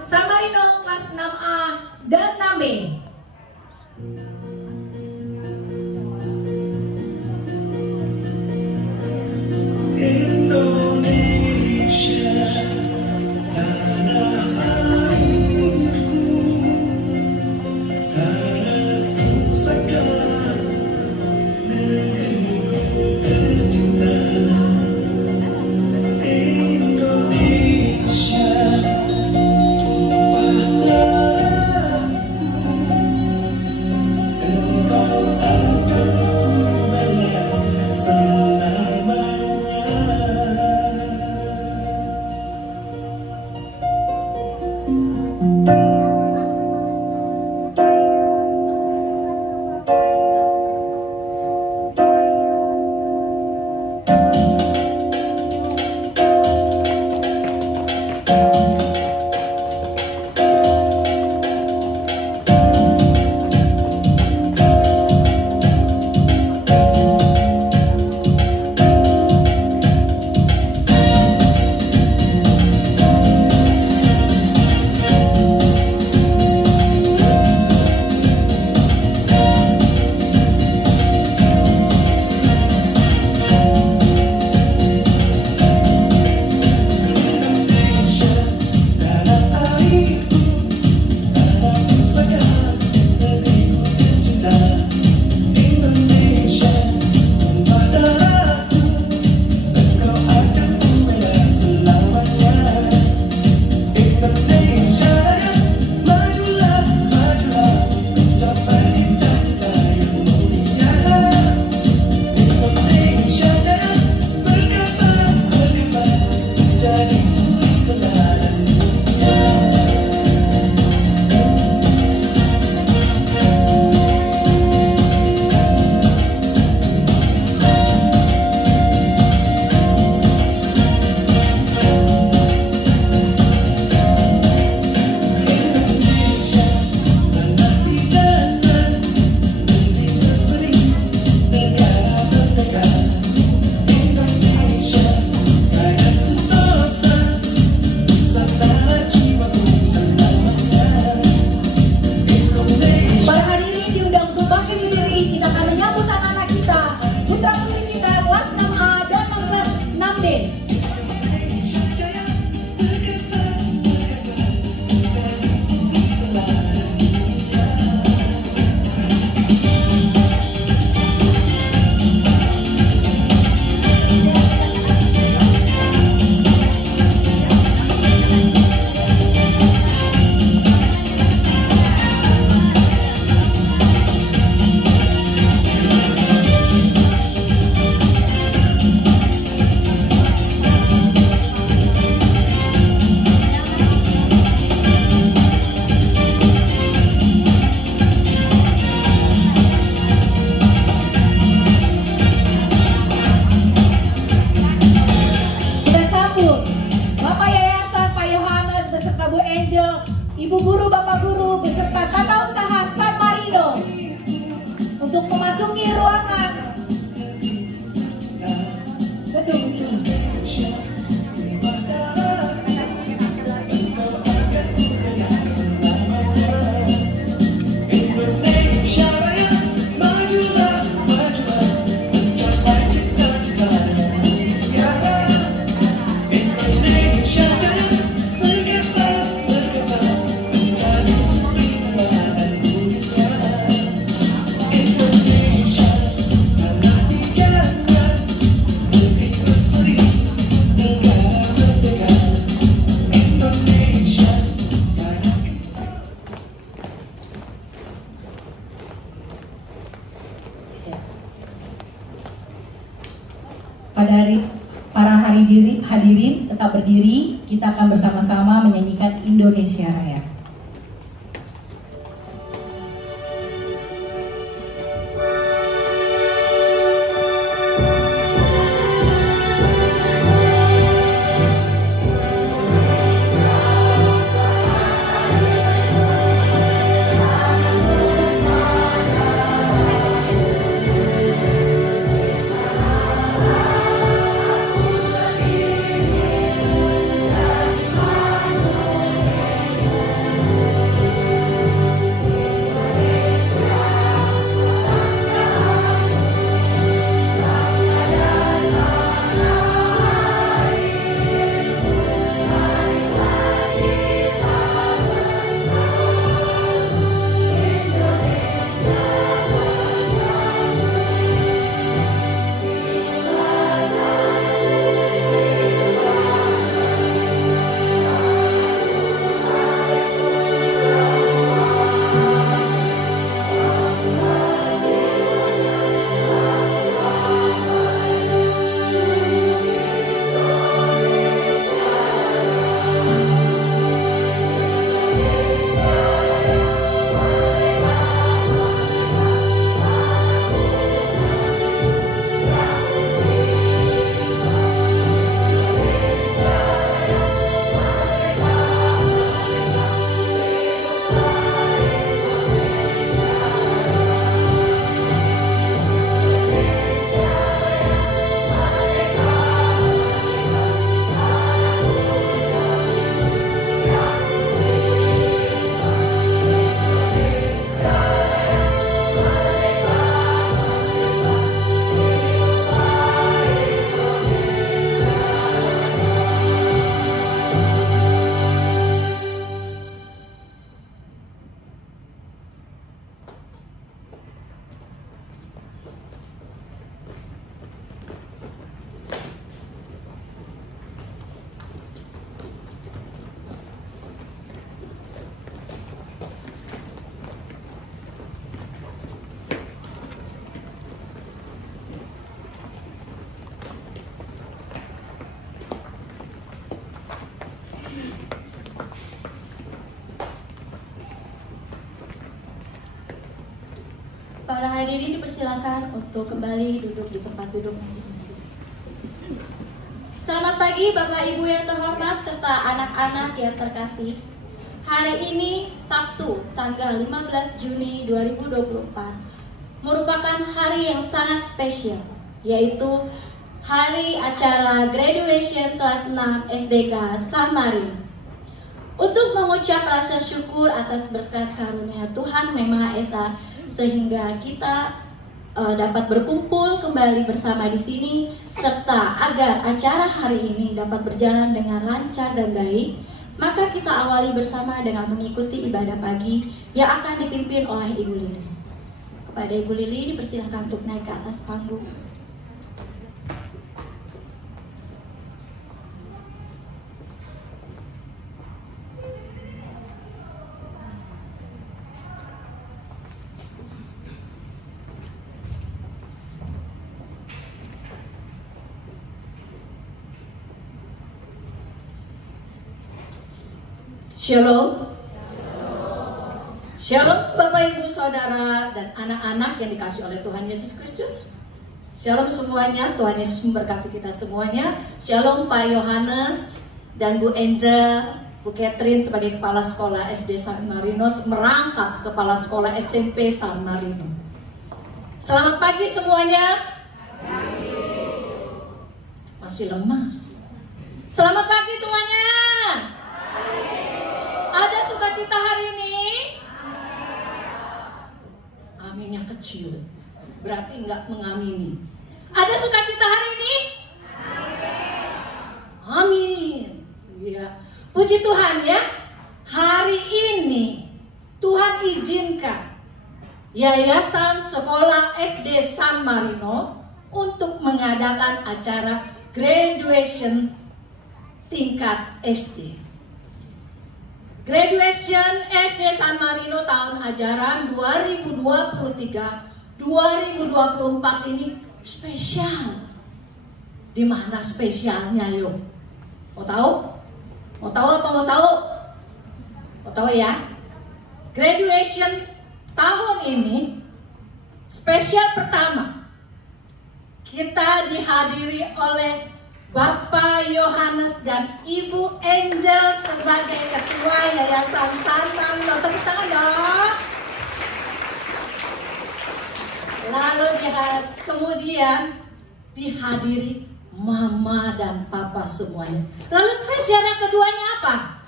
San Marino kelas 6A dan 6B. Ibu guru, Bapak guru, beserta tata usaha San Marino untuk memasuki ruangan gedung ini. Pada para hadirin tetap berdiri, kita akan bersama-sama menyanyikan Indonesia Raya. Para hadirin dipersilakan untuk kembali duduk di tempat duduk masing-masing. Selamat pagi Bapak Ibu yang terhormat serta anak-anak yang terkasih. Hari ini Sabtu tanggal 15 Juni 2024 merupakan hari yang sangat spesial, yaitu hari acara graduation kelas 6 SDK San Marino. Untuk mengucap rasa syukur atas berkat karunia Tuhan Yang Maha Esa, sehingga kita dapat berkumpul kembali bersama di sini, serta agar acara hari ini dapat berjalan dengan lancar dan baik, maka kita awali bersama dengan mengikuti ibadah pagi yang akan dipimpin oleh Ibu Lili. Kepada Ibu Lili dipersilakan untuk naik ke atas panggung. Shalom. Shalom Bapak Ibu Saudara dan anak-anak yang dikasih oleh Tuhan Yesus Kristus. Shalom semuanya, Tuhan Yesus memberkati kita semuanya. Shalom Pak Yohanes dan Bu Angel, Bu Catherine sebagai Kepala Sekolah SD San Marino, merangkap Kepala Sekolah SMP San Marino. Selamat pagi semuanya. Masih lemas. Selamat pagi semuanya. Ada sukacita hari ini? Aminnya kecil, berarti nggak mengamini. Ada sukacita hari ini? Amin. Ya, puji Tuhan ya. Hari ini Tuhan izinkan Yayasan Sekolah SD San Marino untuk mengadakan acara graduation tingkat SD. Graduation SD San Marino tahun ajaran 2023-2024 ini spesial. Di mana spesialnya yuk? Mau tahu? Mau tahu apa mau tahu? Mau tahu ya? Graduation tahun ini spesial pertama. Kita dihadiri oleh Bapak Yohanes dan Ibu Angel sebagai Ketua Yayasan San Marino. Tepuk tangan dong. Lalu kemudian dihadiri Mama dan Papa semuanya. Lalu spesial yang keduanya apa?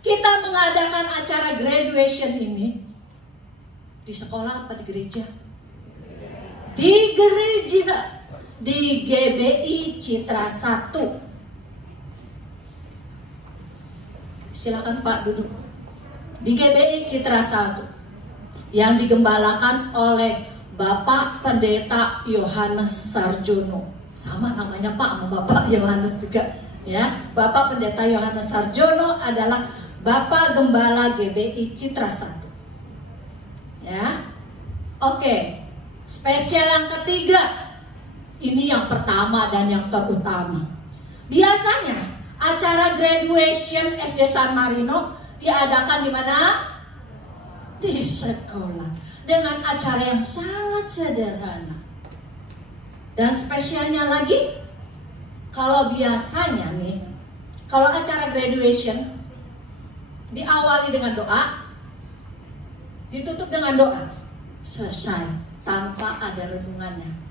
Kita mengadakan acara graduation ini di sekolah apa di gereja? Di gereja. Di GBI Citra 1. Silakan Pak duduk. Di GBI Citra 1 yang digembalakan oleh Bapak Pendeta Yohanes Sarjono. Sama namanya Pak sama Bapak Yohanes juga ya. Bapak Pendeta Yohanes Sarjono adalah Bapak Gembala GBI Citra 1. Ya. Oke. Spesial yang ketiga. Ini yang pertama dan yang terutama. Biasanya acara graduation SD San Marino diadakan di mana? Di sekolah. Dengan acara yang sangat sederhana. Dan spesialnya lagi, kalau biasanya nih, kalau acara graduation diawali dengan doa, ditutup dengan doa, selesai tanpa ada renungannya.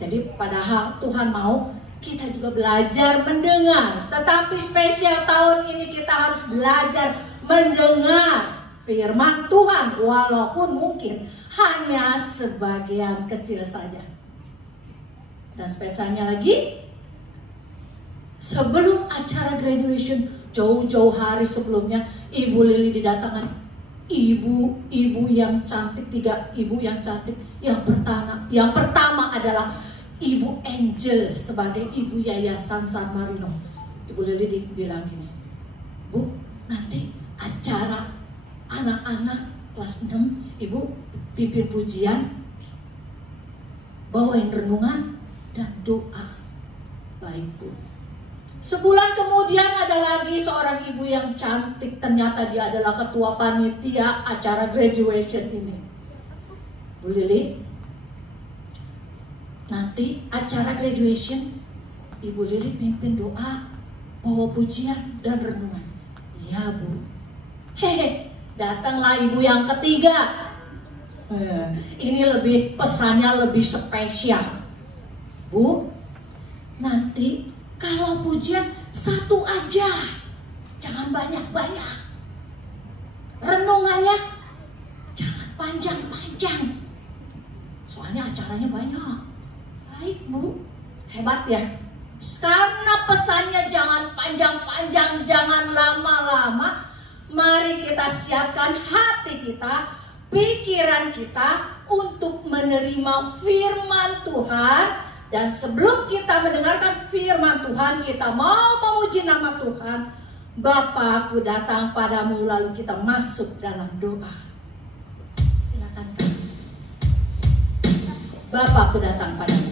Jadi padahal Tuhan mau kita juga belajar mendengar. Tetapi spesial tahun ini kita harus belajar mendengar firman Tuhan. Walaupun mungkin hanya sebagian kecil saja. Dan spesialnya lagi, sebelum acara graduation, jauh-jauh hari sebelumnya, Ibu Lili didatangkan ibu-ibu yang cantik, 3 ibu yang cantik. Yang pertama adalah Ibu Angel sebagai Ibu Yayasan San Marino. Ibu Lili bilang gini, Bu, nanti acara anak-anak kelas 6, Ibu pimpin pujian, bawain renungan dan doa. Baik Bu. Sebulan kemudian ada lagi seorang ibu yang cantik, ternyata dia adalah ketua panitia acara graduation ini. Bu Lili, nanti acara graduation Ibu Lili pimpin doa, bawa pujian dan renungan. Iya Bu. Hehe, datanglah ibu yang ketiga. Ini lebih pesannya lebih spesial. Bu, nanti kalau pujian satu aja, jangan banyak-banyak. Renungannya jangan panjang-panjang, soalnya acaranya banyak. Baik Bu, hebat ya. Karena pesannya jangan panjang-panjang, jangan lama-lama, mari kita siapkan hati kita, pikiran kita untuk menerima firman Tuhan. Dan sebelum kita mendengarkan firman Tuhan, kita mau memuji nama Tuhan. Bapa, aku datang padamu, lalu kita masuk dalam doa. Silakan. Bapa, aku datang padamu.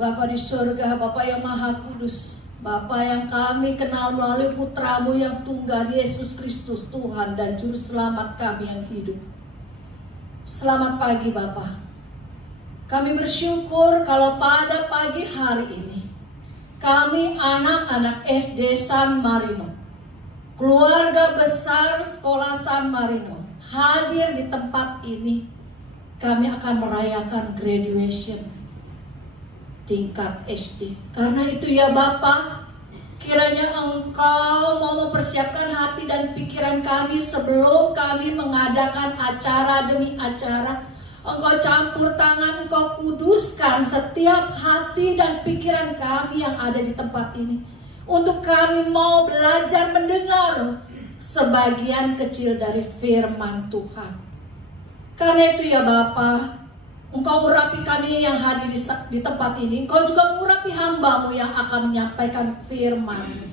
Bapa di surga, Bapa yang maha kudus, Bapa yang kami kenal melalui putramu yang tunggal, Yesus Kristus, Tuhan dan Juru Selamat kami yang hidup. Selamat pagi Bapa. Kami bersyukur kalau pada pagi hari ini kami anak-anak SD San Marino, keluarga besar sekolah San Marino, hadir di tempat ini. Kami akan merayakan graduation tingkat SD. Karena itu ya Bapa, kiranya Engkau mau mempersiapkan hati dan pikiran kami sebelum kami mengadakan acara demi acara. Engkau campur tangan, Engkau kuduskan setiap hati dan pikiran kami yang ada di tempat ini. Untuk kami mau belajar mendengar sebagian kecil dari firman Tuhan. Karena itu ya Bapa, Engkau urapi kami yang hadir di tempat ini. Engkau juga mengurapi hamba-Mu yang akan menyampaikan firman-Mu.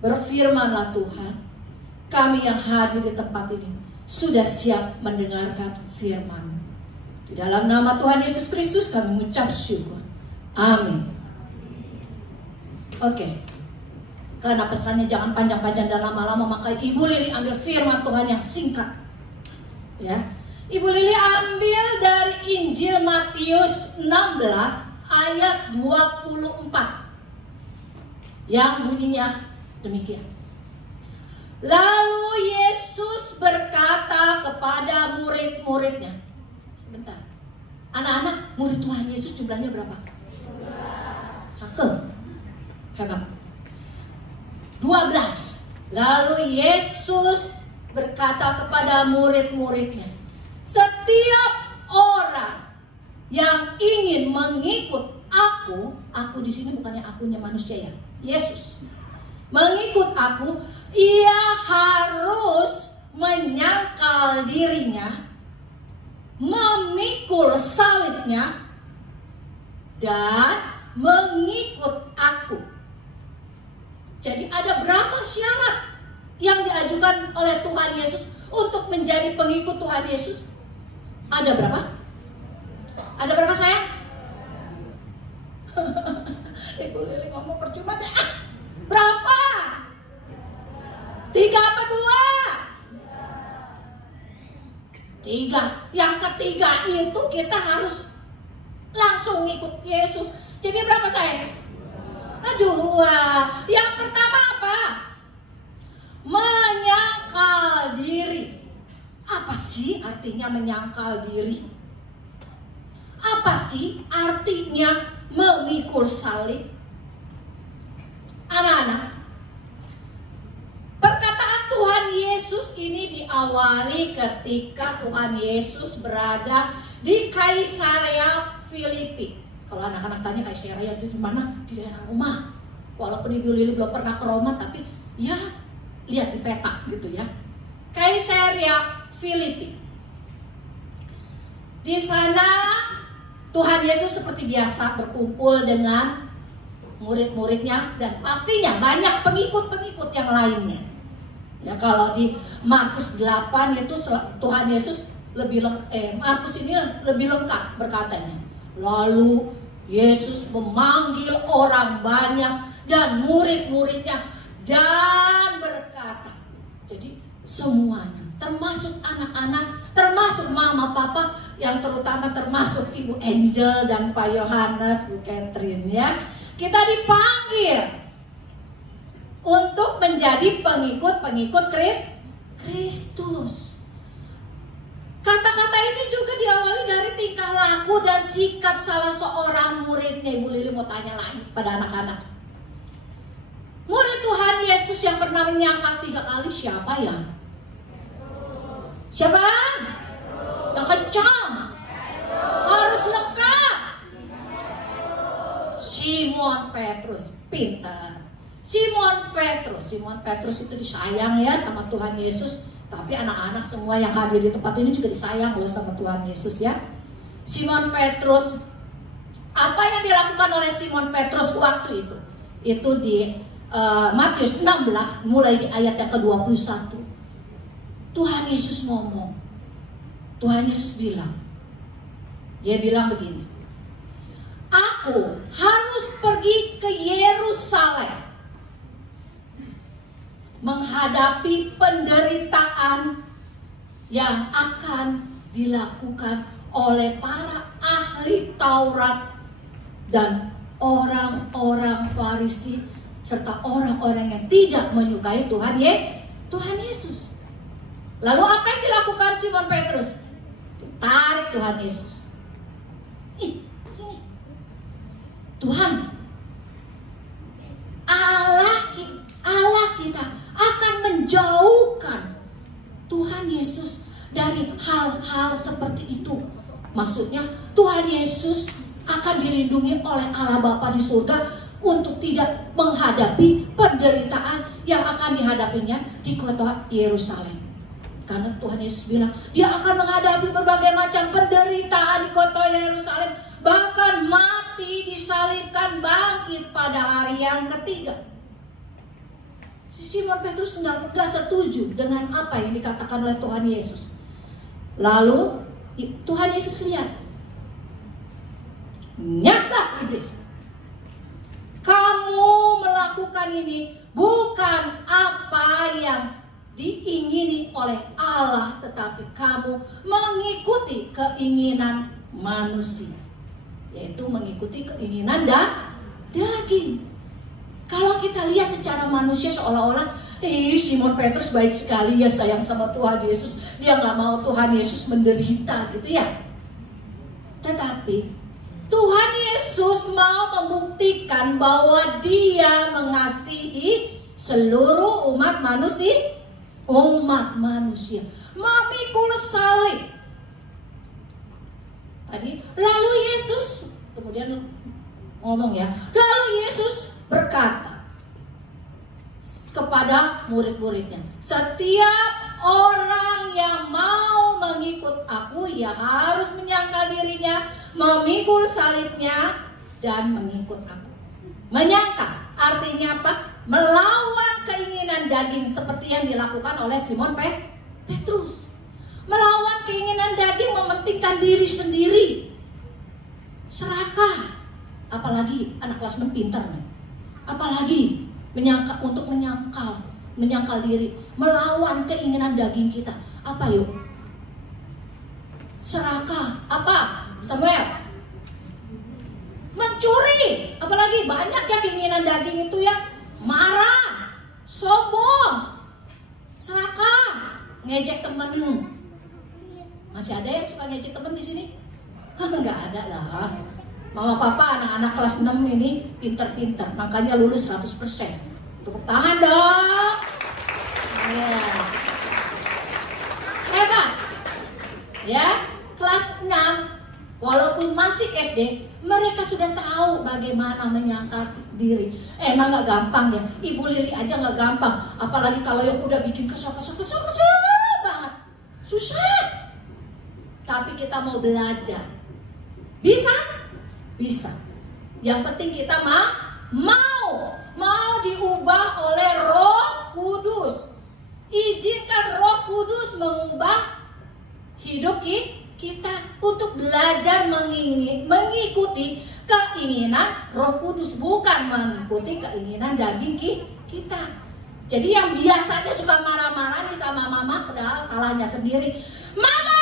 Berfirmanlah Tuhan, kami yang hadir di tempat ini sudah siap mendengarkan firman-Mu. Di dalam nama Tuhan Yesus Kristus kami mengucap syukur. Amin. Oke. Karena pesannya jangan panjang-panjang dan lama-lama, maka Ibu Lili ambil firman Tuhan yang singkat. Ya. Ibu Lili ambil dari Injil Matius 16 ayat 24 yang bunyinya demikian. Lalu Yesus berkata kepada murid-muridnya. Sebentar. Anak-anak, murid Tuhan Yesus jumlahnya berapa? Cakep. Hebat. 12. Lalu Yesus berkata kepada murid-muridnya, setiap orang yang ingin mengikut aku di sini bukannya akunya manusia ya, Yesus. Mengikut aku, ia harus menyangkal dirinya, memikul salibnya, dan mengikut aku. Jadi ada berapa syarat yang diajukan oleh Tuhan Yesus untuk menjadi pengikut Tuhan Yesus? Ada berapa? Ada berapa sayang? Ibu Lili ngomong percuma deh. Berapa? 3 apa 2? 3. Yang ketiga itu kita harus langsung ikut Yesus. Jadi berapa sayang? 2. Yang pertama apa? Menyangkal diri. Apa sih artinya menyangkal diri? Apa sih artinya memikul salib? Anak-anak, perkataan Tuhan Yesus ini diawali ketika Tuhan Yesus berada di Kaisarea Filipi. Kalau anak-anak tanya Kaisarea itu di mana? Di daerah Roma. Walaupun Ibu Lili belum pernah ke Roma, tapi ya lihat di peta gitu ya. Kaisarea Filipi. Di sana Tuhan Yesus seperti biasa berkumpul dengan murid-muridnya dan pastinya banyak pengikut-pengikut yang lainnya. Ya kalau di Markus 8 itu Tuhan Yesus Markus ini lebih lengkap berkatanya. Lalu Yesus memanggil orang banyak dan murid-muridnya dan berkata. Jadi semuanya, termasuk anak-anak, termasuk mama papa, yang terutama termasuk Ibu Angel dan Pak Yohanes, Bu Catherine ya. Kita dipanggil untuk menjadi pengikut-pengikut Kristus. Kata-kata ini juga diawali dari tingkah laku dan sikap salah seorang muridnya. Ibu Lili mau tanya lagi pada anak-anak. Murid Tuhan Yesus yang pernah menyangkal 3 kali siapa ya? Siapa? Yang kencang. Harus lengkap. Simon Petrus, pintar. Simon Petrus itu disayang ya sama Tuhan Yesus. Tapi anak-anak semua yang hadir di tempat ini juga disayang loh sama Tuhan Yesus ya. Simon Petrus, apa yang dilakukan oleh Simon Petrus waktu itu? Itu di Matius 16 mulai di ayat yang ke-21. Tuhan Yesus ngomong. Tuhan Yesus bilang. Dia bilang begini. Aku harus pergi ke Yerusalem menghadapi penderitaan yang akan dilakukan oleh para ahli Taurat dan orang-orang Farisi serta orang-orang yang tidak menyukai Tuhan Yesus. Lalu apa yang dilakukan Simon Petrus? Tarik Tuhan Yesus. Sini. Tuhan, Allah kita akan menjauhkan Tuhan Yesus dari hal-hal seperti itu. Maksudnya Tuhan Yesus akan dilindungi oleh Allah Bapa di surga untuk tidak menghadapi penderitaan yang akan dihadapinya di kota Yerusalem. Karena Tuhan Yesus bilang dia akan menghadapi berbagai macam penderitaan di kota Yerusalem, bahkan mati, disalibkan, bangkit pada hari yang ketiga. Simon Petrus nggak setuju dengan apa yang dikatakan oleh Tuhan Yesus. Lalu Tuhan Yesus lihat, nyata iblis, kamu melakukan ini bukan apa yang diingini oleh Allah, tetapi kamu mengikuti keinginan manusia, yaitu mengikuti keinginan daging. Kalau kita lihat secara manusia seolah-olah Simon Petrus baik sekali ya, sayang sama Tuhan Yesus, dia gak mau Tuhan Yesus menderita gitu ya. Tetapi Tuhan Yesus mau membuktikan bahwa dia mengasihi seluruh umat manusia, memikul salib. Tadi lalu Yesus kemudian ngomong ya, lalu Yesus berkata kepada murid-muridnya, setiap orang yang mau mengikut aku, ia harus menyangkal dirinya, memikul salibnya, dan mengikut aku. Menyangkal artinya apa? melawan keinginan daging seperti yang dilakukan oleh Simon Petrus. Melawan keinginan daging, mementingkan diri sendiri, serakah. Apalagi anak kelas 6 pintar nih. Apalagi menyangkal diri, melawan keinginan daging kita. Apa yuk? Serakah. Apa? Samuel? Mencuri. Apalagi banyak ya keinginan daging itu ya. Marah, sombong, serakah, ngejek temen. Masih ada yang suka ngejek temen di sini? Enggak ada lah. Mama papa anak-anak kelas 6 ini pintar-pintar, makanya lulus 100%. Tepuk tangan dong. Ya. Hebat. Ya, kelas 6 walaupun masih SD, mereka sudah tahu bagaimana menyangkal diri. Emang gak gampang ya. Ibu Lili aja gak gampang. Apalagi kalau yang udah bikin kesel banget. Susah. Tapi kita mau belajar. Bisa? Bisa. Yang penting kita mau diubah oleh Roh Kudus. Izinkan Roh Kudus mengubah hidup kita untuk belajar mengikuti keinginan Roh Kudus, bukan mengikuti keinginan daging kita. Jadi yang biasanya suka marah-marah nih sama mama, padahal salahnya sendiri. Mama,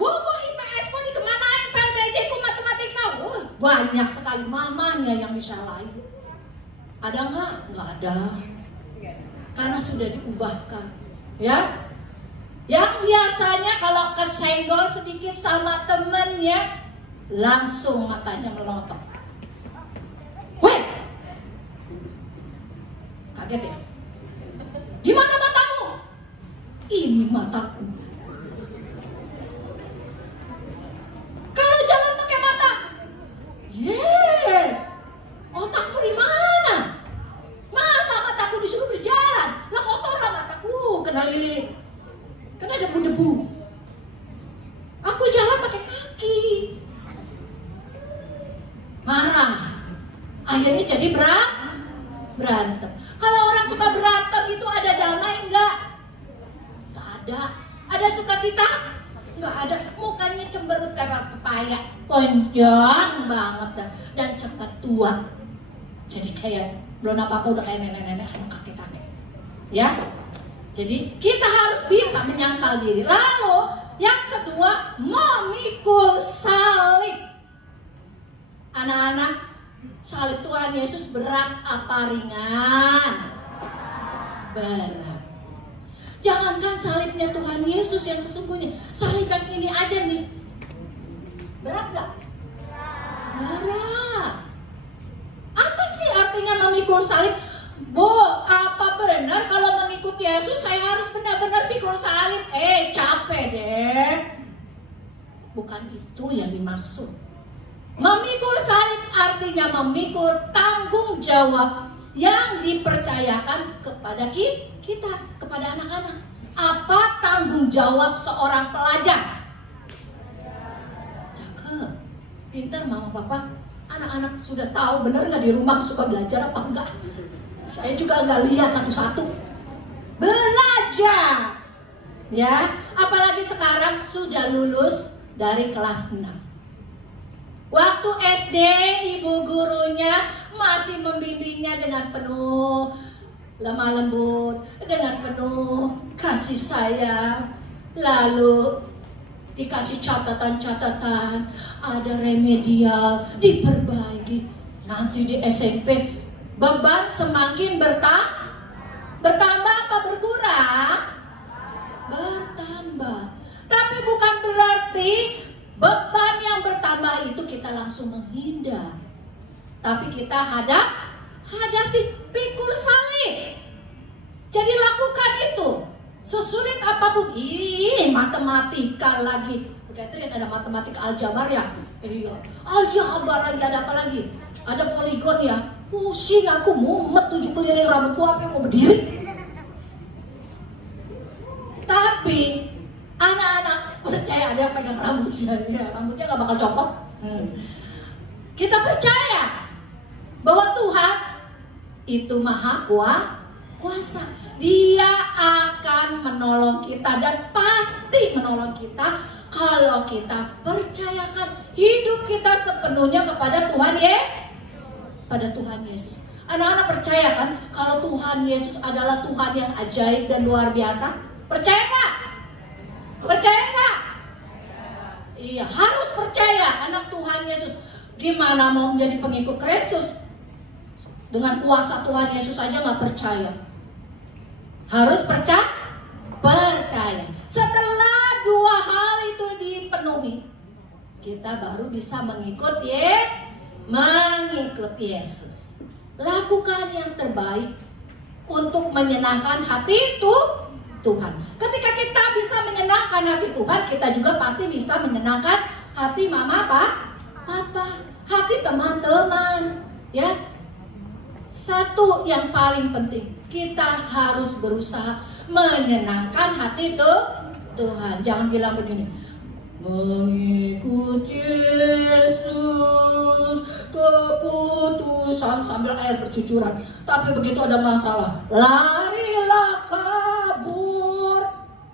buku IPS ku dikemanain, PLBJ ku matematika. Banyak sekali mamanya yang disalahin. Ada nggak? Nggak ada. Karena sudah diubahkan, ya. Yang biasanya kalau kesenggol sedikit sama temennya, langsung matanya melotot. Weh, kaget ya? Di mana matamu? Ini mataku. Kalau jalan pakai mata, otakmu di mana? Masa mataku disuruh berjalan? Lah kotor lah mataku, kena lilin, kena debu-debu. Aku jalan pakai kaki. Marah. Akhirnya jadi berantem. Kalau orang suka berantem itu ada damai enggak? Enggak ada. Ada sukacita? Enggak ada. Mukanya cemberut kayak pepaya, ponjong banget dan cepat tua. Jadi kayak belum apa-apa udah kayak nenek-nenek sama kakek-kakek. Ya. Jadi kita harus bisa menyangkal diri. Lalu yang kedua, memikul salib. Anak-anak, salib Tuhan Yesus berat apa ringan? Berat. Jangankan salibnya Tuhan Yesus yang sesungguhnya, salib yang ini aja nih, berat gak? Berat. Apa sih artinya memikul salib? Apa benar kalau mengikuti Yesus saya harus benar-benar pikul salib? Capek deh. Bukan itu yang dimaksud. Memikul salib artinya memikul tanggung jawab yang dipercayakan kepada kita, kepada anak-anak. Apa tanggung jawab seorang pelajar? Cakep, pintar mama papa. Anak-anak sudah tahu benar nggak di rumah suka belajar apa enggak? Saya juga nggak lihat satu-satu. Belajar, ya. Apalagi sekarang sudah lulus dari kelas 6. Waktu SD ibu gurunya masih membimbingnya dengan penuh lemah lembut, dengan penuh kasih sayang. Lalu dikasih catatan-catatan, ada remedial, diperbaiki. Nanti di SMP beban semakin bertambah apa berkurang? Bertambah. Tapi bukan berarti beban yang bertambah itu kita langsung menghindar. Tapi kita hadapi, pikul salib. Jadi lakukan itu. Sesulit apapun. Matematika lagi. Catherine ada matematika aljabar ya? Iya. Aljabar lagi, ada apa lagi? Ada poligon ya? Pusing aku, mumet 7 keliling rambutku, apa yang mau berdiri? Tapi anak-anak percaya, ada yang pegang rambutnya, ya, rambutnya gak bakal copot. Kita percaya bahwa Tuhan itu maha kuasa. Dia akan menolong kita dan pasti menolong kita kalau kita percayakan hidup kita sepenuhnya kepada Tuhan pada Tuhan Yesus. Anak-anak percaya kan kalau Tuhan Yesus adalah Tuhan yang ajaib dan luar biasa? Percaya nggak? Percaya nggak? Iya, harus percaya anak Tuhan Yesus. Gimana mau menjadi pengikut Kristus dengan kuasa Tuhan Yesus aja nggak percaya? Harus percaya. Setelah dua hal itu dipenuhi, kita baru bisa mengikut Yesus. Lakukan yang terbaik untuk menyenangkan hati Tuhan. Ketika kita bisa menyenangkan hati Tuhan, kita juga pasti bisa menyenangkan hati mama, papa, hati teman-teman, ya. Satu yang paling penting, kita harus berusaha menyenangkan hati Tuhan. Jangan bilang begini, mengikut Yesus keputusan, sambil air bercucuran. Tapi begitu ada masalah, larilah kabur.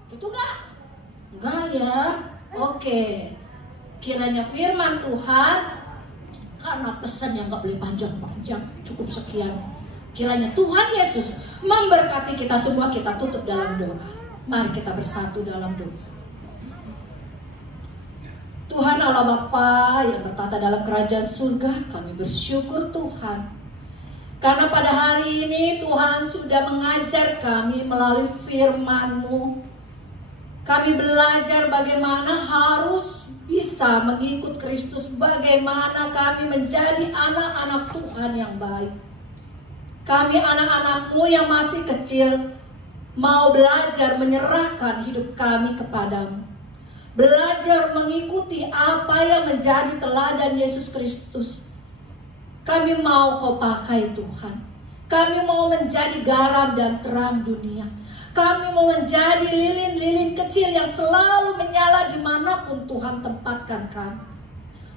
Itu enggak ya? Oke. Kiranya firman Tuhan, karena pesan yang gak boleh panjang-panjang, cukup sekian. Kiranya Tuhan Yesus memberkati kita semua. Kita tutup dalam doa. Mari kita bersatu dalam doa. Tuhan Allah Bapa yang bertata dalam kerajaan surga, kami bersyukur Tuhan, karena pada hari ini Tuhan sudah mengajar kami melalui firman-Mu. Kami belajar bagaimana harus bisa mengikut Kristus, bagaimana kami menjadi anak-anak Tuhan yang baik. Kami anak-anak-Mu yang masih kecil, mau belajar menyerahkan hidup kami kepadamu. Belajar mengikuti apa yang menjadi teladan Yesus Kristus. Kami mau Kau pakai Tuhan. Kami mau menjadi garam dan terang dunia. Kami mau menjadi lilin-lilin kecil yang selalu menyala dimanapun Tuhan tempatkan kami.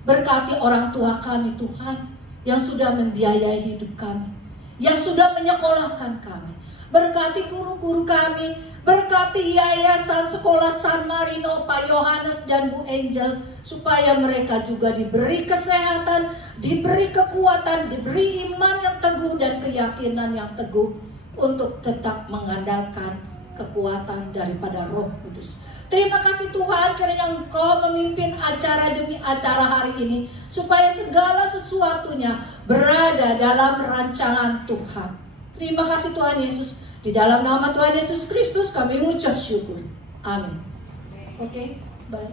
Berkati orang tua kami Tuhan, yang sudah membiayai hidup kami, yang sudah menyekolahkan kami. Berkati guru-guru kami, berkati yayasan sekolah San Marino, Pak Yohanes dan Bu Angel, supaya mereka juga diberi kesehatan, diberi kekuatan, diberi iman yang teguh dan keyakinan yang teguh untuk tetap mengandalkan kekuatan daripada Roh Kudus. Terima kasih Tuhan, kiranya Engkau memimpin acara demi acara hari ini, supaya segala sesuatunya berada dalam rancangan Tuhan. Terima kasih Tuhan Yesus. Di dalam nama Tuhan Yesus Kristus kami mengucap syukur. Amin. Oke, baik.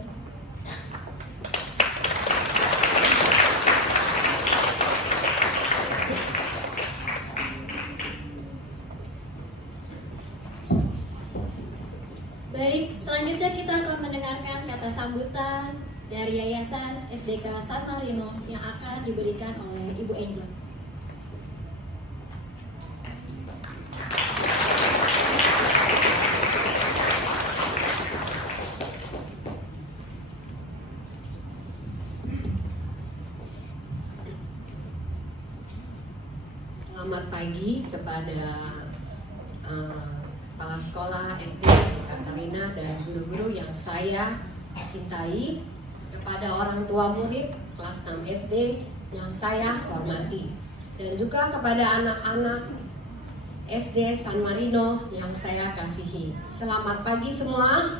Baik, selanjutnya kita akan mendengarkan kata sambutan dari Yayasan SDK San Marino yang akan diberikan oleh Ibu Angel. Selamat pagi kepada kepala sekolah SD Katarina dan guru-guru yang saya cintai, kepada orang tua murid kelas 6 SD yang saya hormati, dan juga kepada anak-anak SD San Marino yang saya kasihi. Selamat pagi semua.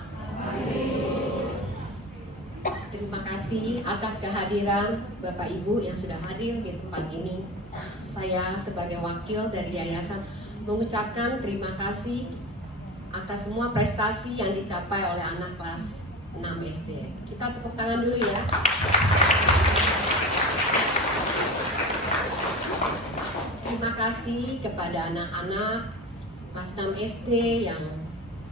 Terima kasih atas kehadiran Bapak Ibu yang sudah hadir di tempat ini. Saya sebagai wakil dari yayasan mengucapkan terima kasih atas semua prestasi yang dicapai oleh anak kelas 6 SD. Kita tepuk tangan dulu ya. Terima kasih kepada anak-anak kelas 6 SD yang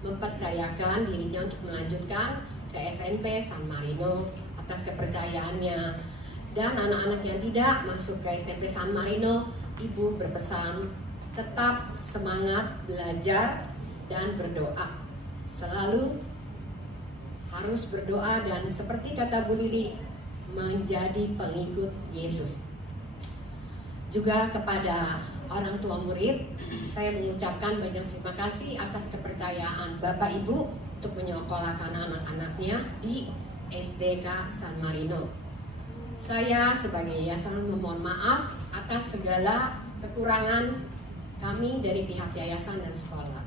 mempercayakan dirinya untuk melanjutkan ke SMP San Marino atas kepercayaannya. Dan anak-anak yang tidak masuk ke SMP San Marino, Ibu berpesan tetap semangat belajar dan berdoa. Selalu harus berdoa dan seperti kata Bu Lili, menjadi pengikut Yesus. Juga kepada orang tua murid, saya mengucapkan banyak terima kasih atas kepercayaan Bapak Ibu untuk menyekolahkan anak-anaknya di SDK San Marino. Saya sebagai yayasan memohon maaf atas segala kekurangan kami dari pihak yayasan dan sekolah.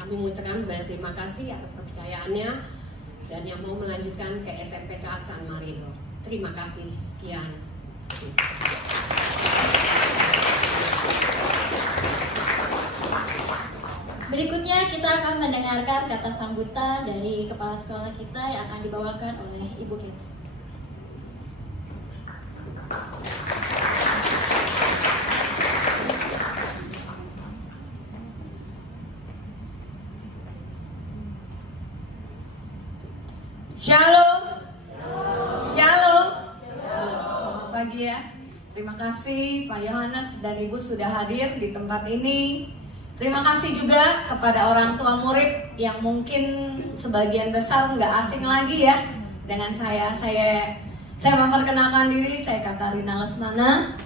Kami mengucapkan banyak terima kasih atas kepercayaannya dan yang mau melanjutkan ke SMPK San Marino. Terima kasih, sekian. Berikutnya kita akan mendengarkan kata sambutan dari kepala sekolah kita yang akan dibawakan oleh Ibu Catherine. Shalom. Shalom. Selamat pagi ya. Terima kasih Pak Yohanes dan Ibu sudah hadir di tempat ini. Terima kasih juga kepada orang tua murid yang mungkin sebagian besar nggak asing lagi ya dengan saya. Saya memperkenalkan diri, saya Katarina Lesmana.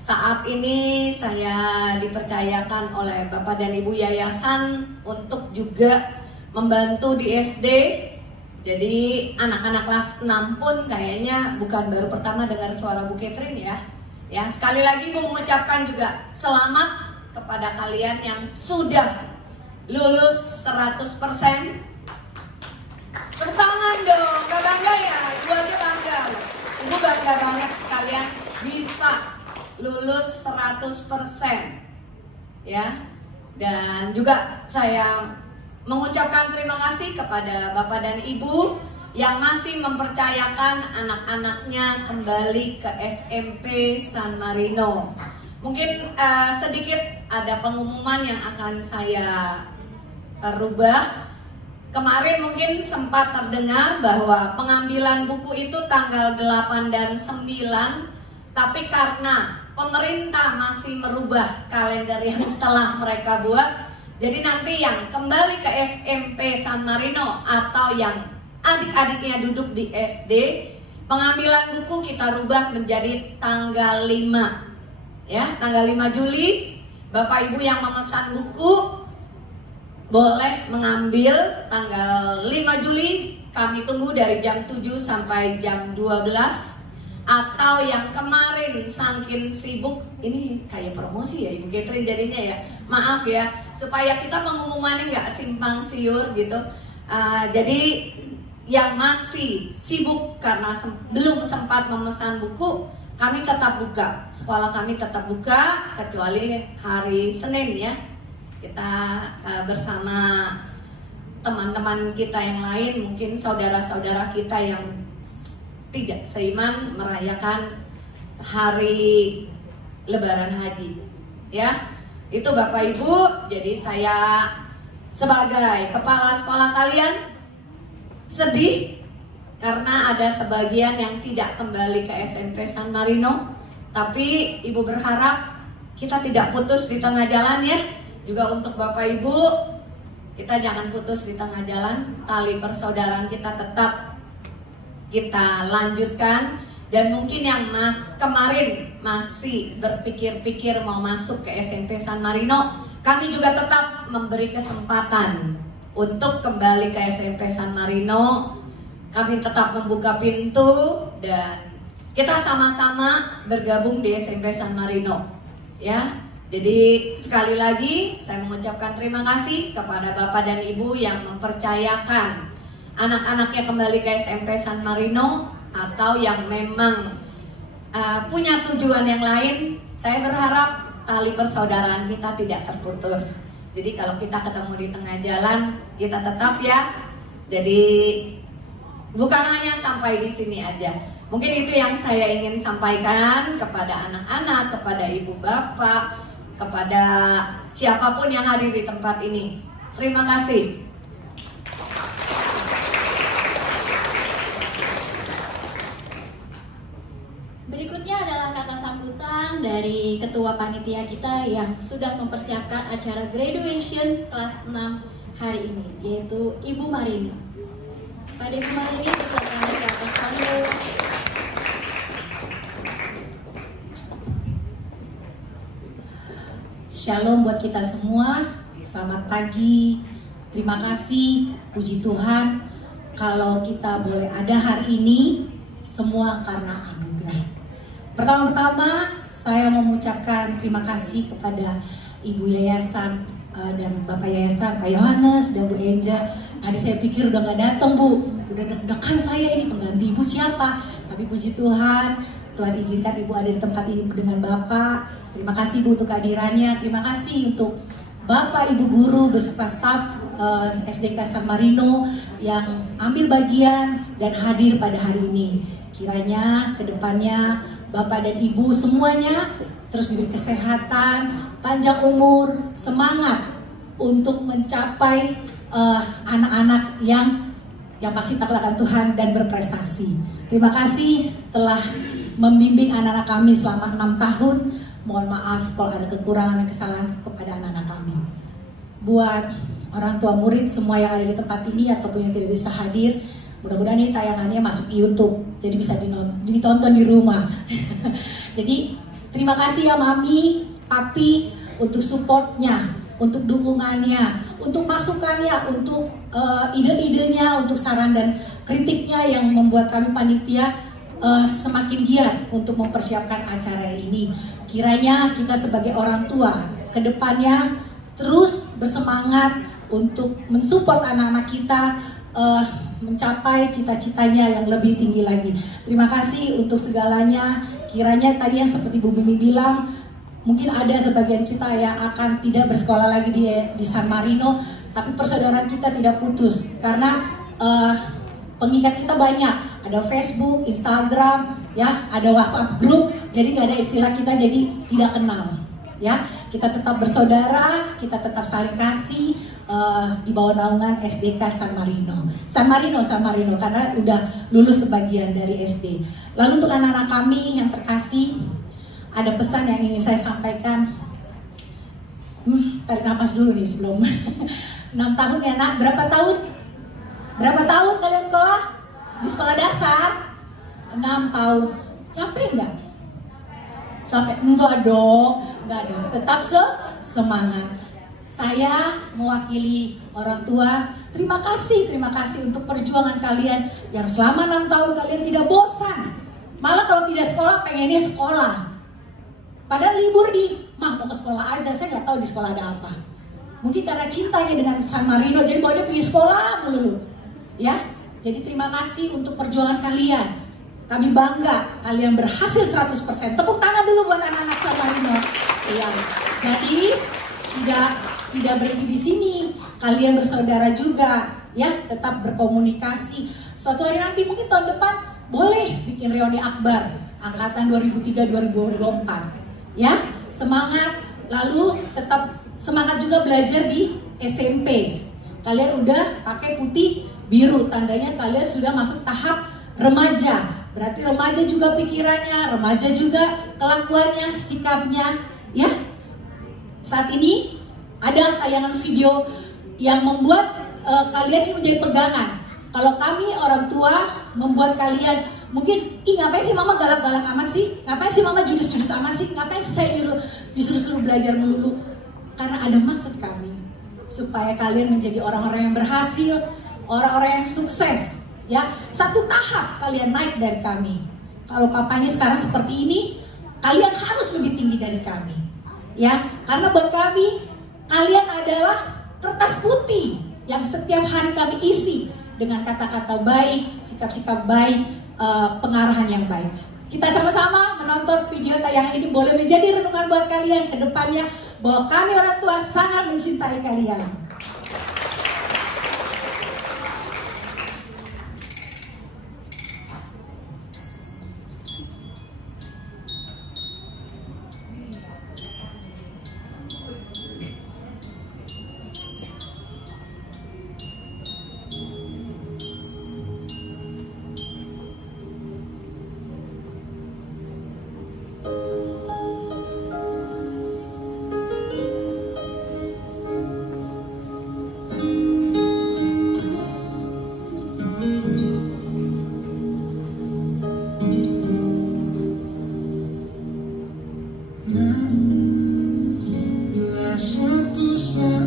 Saat ini saya dipercayakan oleh Bapak dan Ibu Yayasan untuk juga membantu di SD. Jadi anak-anak kelas 6 pun kayaknya bukan baru pertama dengar suara Bu Catherine ya. Ya, sekali lagi mengucapkan juga selamat kepada kalian yang sudah lulus 100%. Bertangan dong, gak bangga ya? Ibu aja bangga. Ibu bangga banget kalian bisa lulus 100%. Ya. Dan juga saya mengucapkan terima kasih kepada Bapak dan Ibu yang masih mempercayakan anak-anaknya kembali ke SMP San Marino. Mungkin sedikit ada pengumuman yang akan saya rubah. Kemarin mungkin sempat terdengar bahwa pengambilan buku itu tanggal 8 dan 9, tapi karena pemerintah masih merubah kalender yang telah mereka buat, jadi nanti yang kembali ke SMP San Marino atau yang adik-adiknya duduk di SD, pengambilan buku kita rubah menjadi tanggal 5. Ya, tanggal 5 Juli, Bapak Ibu yang memesan buku boleh mengambil tanggal 5 Juli. Kami tunggu dari jam 7 sampai jam 12. Atau yang kemarin saking sibuk, ini kayak promosi ya Ibu Catherine jadinya ya. Maaf ya, supaya kita pengumumannya nggak simpang siur gitu. Jadi yang masih sibuk karena belum sempat memesan buku, kami tetap buka, sekolah kami tetap buka kecuali hari Senin ya. Kita bersama teman-teman kita yang lain, mungkin saudara-saudara kita yang tidak seiman merayakan hari Lebaran Haji. Ya, itu Bapak Ibu. Jadi saya sebagai kepala sekolah kalian sedih karena ada sebagian yang tidak kembali ke SMP San Marino. Tapi Ibu berharap kita tidak putus di tengah jalan ya. Juga untuk Bapak Ibu, kita jangan putus di tengah jalan. Tali persaudaraan kita tetap kita lanjutkan. Dan mungkin yang kemarin masih berpikir-pikir mau masuk ke SMP San Marino, kami juga tetap memberi kesempatan untuk kembali ke SMP San Marino. Kami tetap membuka pintu dan kita sama-sama bergabung di SMP San Marino. Ya, jadi sekali lagi saya mengucapkan terima kasih kepada Bapak dan Ibu yang mempercayakan anak-anaknya kembali ke SMP San Marino atau yang memang punya tujuan yang lain. Saya berharap tali persaudaraan kita tidak terputus. Jadi kalau kita ketemu di tengah jalan, kita tetap ya. Jadi bukan hanya sampai di sini aja. Mungkin itu yang saya ingin sampaikan kepada anak-anak, kepada ibu bapak, kepada siapapun yang hadir di tempat ini. Terima kasih. Berikutnya adalah kata sambutan dari ketua panitia kita yang sudah mempersiapkan acara graduation kelas 6 hari ini, yaitu Ibu Marini. Pada Ibu Marini bersilakan ke atas panggung. Shalom buat kita semua. Selamat pagi. Terima kasih, puji Tuhan. Kalau kita boleh ada hari ini, semua karena anugerah. Pertama-tama, saya mengucapkan terima kasih kepada Ibu Yayasan dan Bapak Yayasan, Pak Yohanes dan Bu Enja. Tadi saya pikir udah gak datang, Bu. Udah deg-degan saya ini, pengganti Ibu siapa. Tapi puji Tuhan, Tuhan izinkan Ibu ada di tempat ini dengan Bapak. Terima kasih Bu untuk kehadirannya. Terima kasih untuk Bapak Ibu guru beserta staf SDK San Marino yang ambil bagian dan hadir pada hari ini. Kiranya kedepannya Bapak dan Ibu semuanya terus diberi kesehatan, panjang umur, semangat untuk mencapai anak-anak yang pasti takut akan Tuhan dan berprestasi. Terima kasih telah membimbing anak-anak kami selama 6 tahun. Mohon maaf kalau ada kekurangan dan kesalahan kepada anak-anak kami. Buat orang tua murid semua yang ada di tempat ini ataupun yang tidak bisa hadir, mudah-mudahan ini tayangannya masuk di YouTube, jadi bisa ditonton di rumah. Jadi terima kasih ya Mami, Papi untuk supportnya, untuk dukungannya, untuk masukannya, untuk ide-idenya, untuk saran dan kritiknya yang membuat kami panitia semakin giat untuk mempersiapkan acara ini. Kiranya kita sebagai orang tua kedepannya terus bersemangat untuk mensupport anak-anak kita mencapai cita-citanya yang lebih tinggi lagi. Terima kasih untuk segalanya. Kiranya tadi yang seperti Bu Mimi bilang, mungkin ada sebagian kita yang akan tidak bersekolah lagi di San Marino, tapi persaudaraan kita tidak putus karena pengingat kita banyak. Ada Facebook, Instagram, ya, ada WhatsApp group, jadi nggak ada istilah kita jadi tidak kenal, ya. Kita tetap bersaudara, kita tetap saling kasih di bawah naungan SDK San Marino, karena udah lulus sebagian dari SD. Lalu untuk anak-anak kami yang terkasih, ada pesan yang ingin saya sampaikan. Tarik nafas dulu nih sebelum 6 tahun ya nak, berapa tahun? Berapa tahun kalian sekolah? Di sekolah dasar 6 tahun. Capek nggak? Capek? Enggak dong. Tetap semangat. Saya mewakili orang tua, terima kasih untuk perjuangan kalian yang selama 6 tahun kalian tidak bosan. Malah kalau tidak sekolah pengennya sekolah. Padahal libur mau ke sekolah aja, saya nggak tahu di sekolah ada apa. Mungkin karena cintanya dengan San Marino, jadi bahwa dia pergi sekolah melulu. Ya, jadi terima kasih untuk perjuangan kalian. Kami bangga kalian berhasil 100%. Tepuk tangan dulu buat anak-anak San Marino. Ya, jadi tidak berhenti di sini. Kalian bersaudara juga, ya, tetap berkomunikasi. Suatu hari nanti mungkin tahun depan boleh bikin reuni akbar angkatan 2003-2024. Ya, semangat. Lalu tetap semangat juga belajar di SMP. Kalian udah pakai putih biru, tandanya kalian sudah masuk tahap remaja. Berarti remaja juga pikirannya, remaja juga kelakuannya, sikapnya, ya. Saat ini ada tayangan video yang membuat kalian ini menjadi pegangan. Kalau kami orang tua membuat kalian mungkin, ngapain sih mama galak-galak amat sih? Ngapain sih mama judes-judes amat sih? Ngapain sih saya disuruh-suruh belajar melulu? Karena ada maksud kami, supaya kalian menjadi orang-orang yang berhasil, orang-orang yang sukses, ya. Satu tahap kalian naik dari kami. Kalau papanya sekarang seperti ini, kalian harus lebih tinggi dari kami, ya. Karena buat kami, kalian adalah kertas putih yang setiap hari kami isi dengan kata-kata baik, sikap-sikap baik, pengarahan yang baik. Kita sama-sama menonton video tayangan ini boleh menjadi renungan buat kalian ke depannya, bahwa kami orang tua sangat mencintai kalian.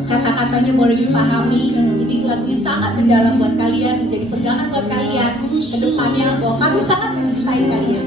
Kata-katanya boleh dipahami. Ini lagunya sangat mendalam buat kalian, menjadi pegangan buat kalian ke depannya bahwa kami sangat mencintai kalian.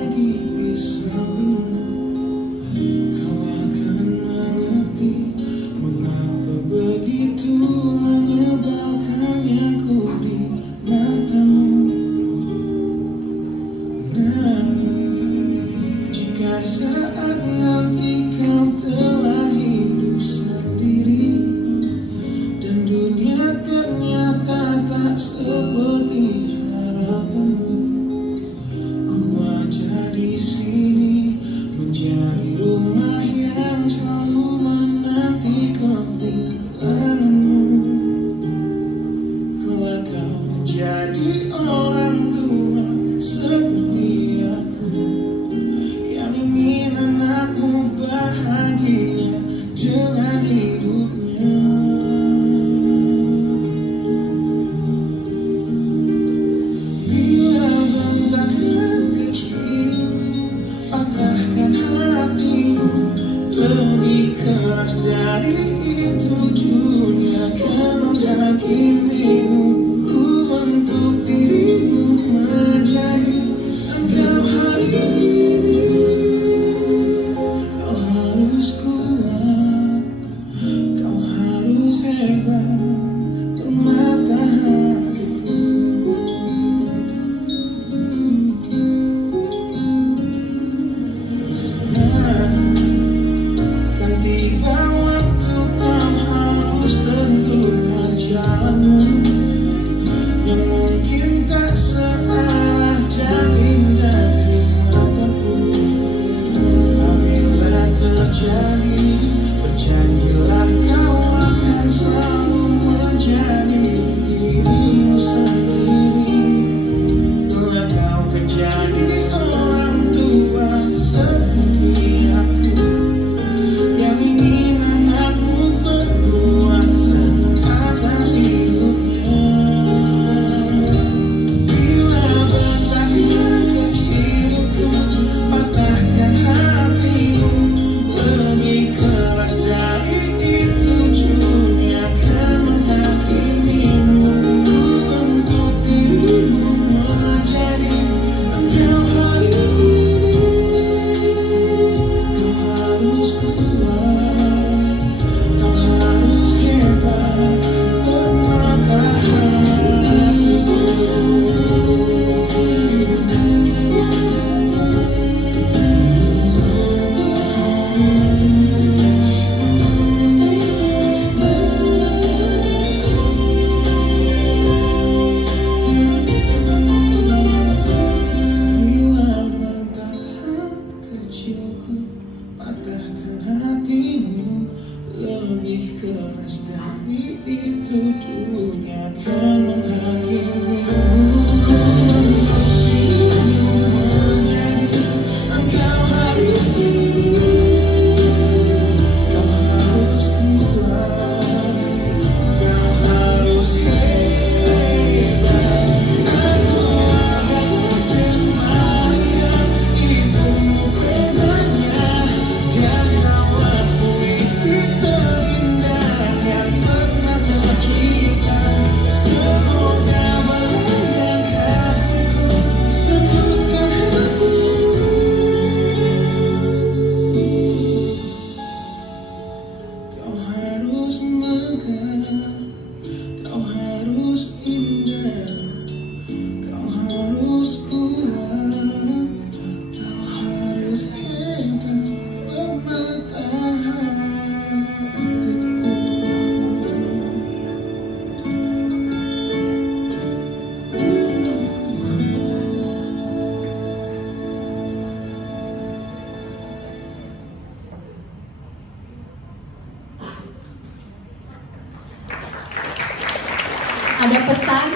Ada pesan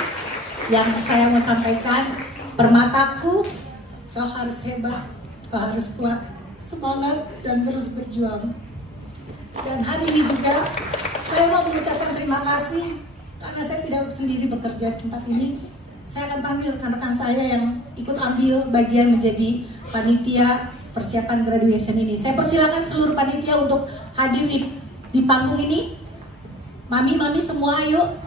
yang saya mau sampaikan, permataku, kau harus hebat, kau harus kuat, semangat dan terus berjuang. Dan hari ini juga saya mau mengucapkan terima kasih karena saya tidak sendiri bekerja di tempat ini. Saya akan panggil rekan-rekan saya yang ikut ambil bagian menjadi panitia persiapan graduation ini. Saya persilakan seluruh panitia untuk hadir di di panggung ini. Mami semua yuk.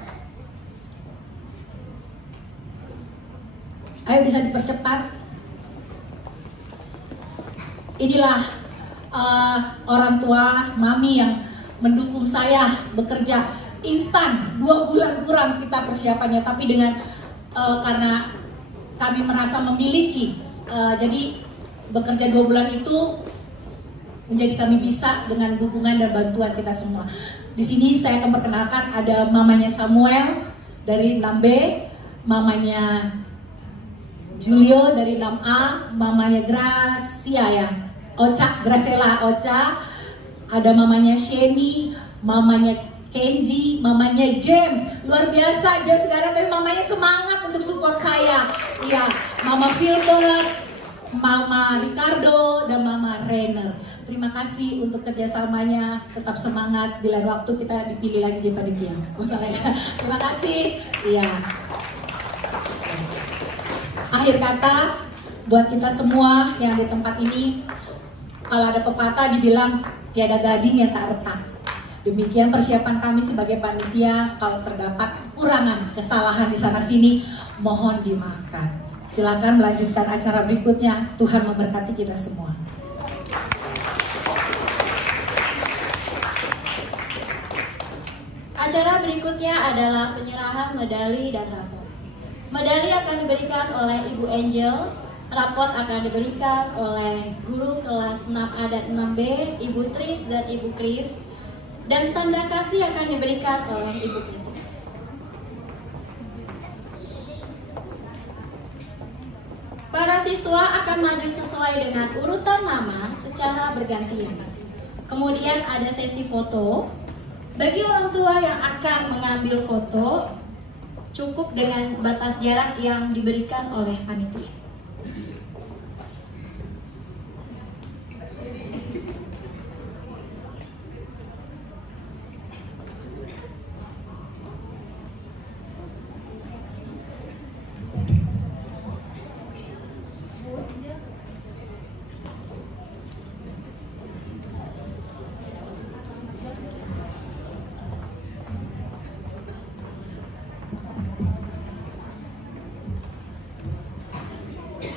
Ayo bisa dipercepat. Inilah orang tua mami yang mendukung saya bekerja instan, 2 bulan kurang kita persiapannya, tapi dengan karena kami merasa memiliki, jadi bekerja 2 bulan itu menjadi kami bisa dengan dukungan dan bantuan kita semua. Di sini saya akan perkenalkan ada mamanya Samuel dari 6B, mamanya Julio dari 6A, mamanya Gracia ya, Graciela Ocha, ada mamanya Sheni, mamanya Kenji, mamanya James, luar biasa James gak ada tapi mamanya semangat untuk support saya. Iya, Mama Filbert, Mama Ricardo, dan Mama Renner. Terima kasih untuk kerjasamanya, tetap semangat. Di lain waktu kita dipilih lagi jadi panitia. Terima kasih. Iya. Akhir kata buat kita semua yang di tempat ini, kalau ada pepatah dibilang tiada gading yang tak retak. Demikian persiapan kami sebagai panitia. Kalau terdapat kekurangan, kesalahan di sana sini, mohon dimaafkan. Silakan melanjutkan acara berikutnya. Tuhan memberkati kita semua. Acara berikutnya adalah penyerahan medali dan rapor. Medali akan diberikan oleh Ibu Angel, raport akan diberikan oleh guru kelas 6A dan 6B, Ibu Tris dan Ibu Kris, dan tanda kasih akan diberikan oleh Ibu Kritik. Para siswa akan maju sesuai dengan urutan nama secara bergantian. Kemudian ada sesi foto. Bagi orang tua yang akan mengambil foto, cukup dengan batas jarak yang diberikan oleh panitia.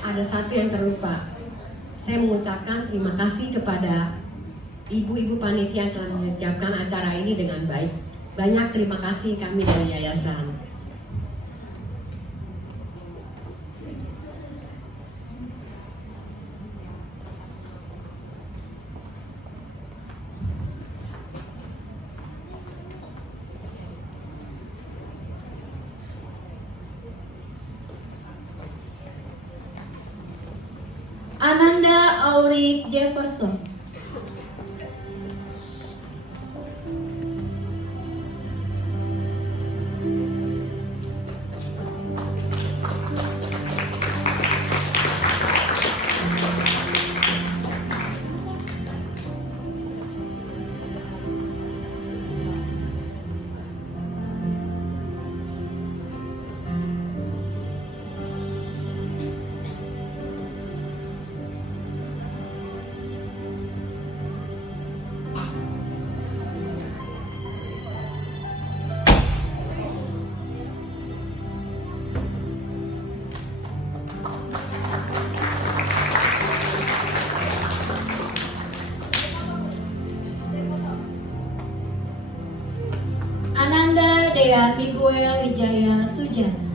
Ada satu yang terlupa. Saya mengucapkan terima kasih kepada ibu-ibu panitia yang telah menyiapkan acara ini dengan baik. Banyak terima kasih kami dari yayasan. Ananda Aurik Jefferson. Ananda Dea Miguel Wijaya Sujana.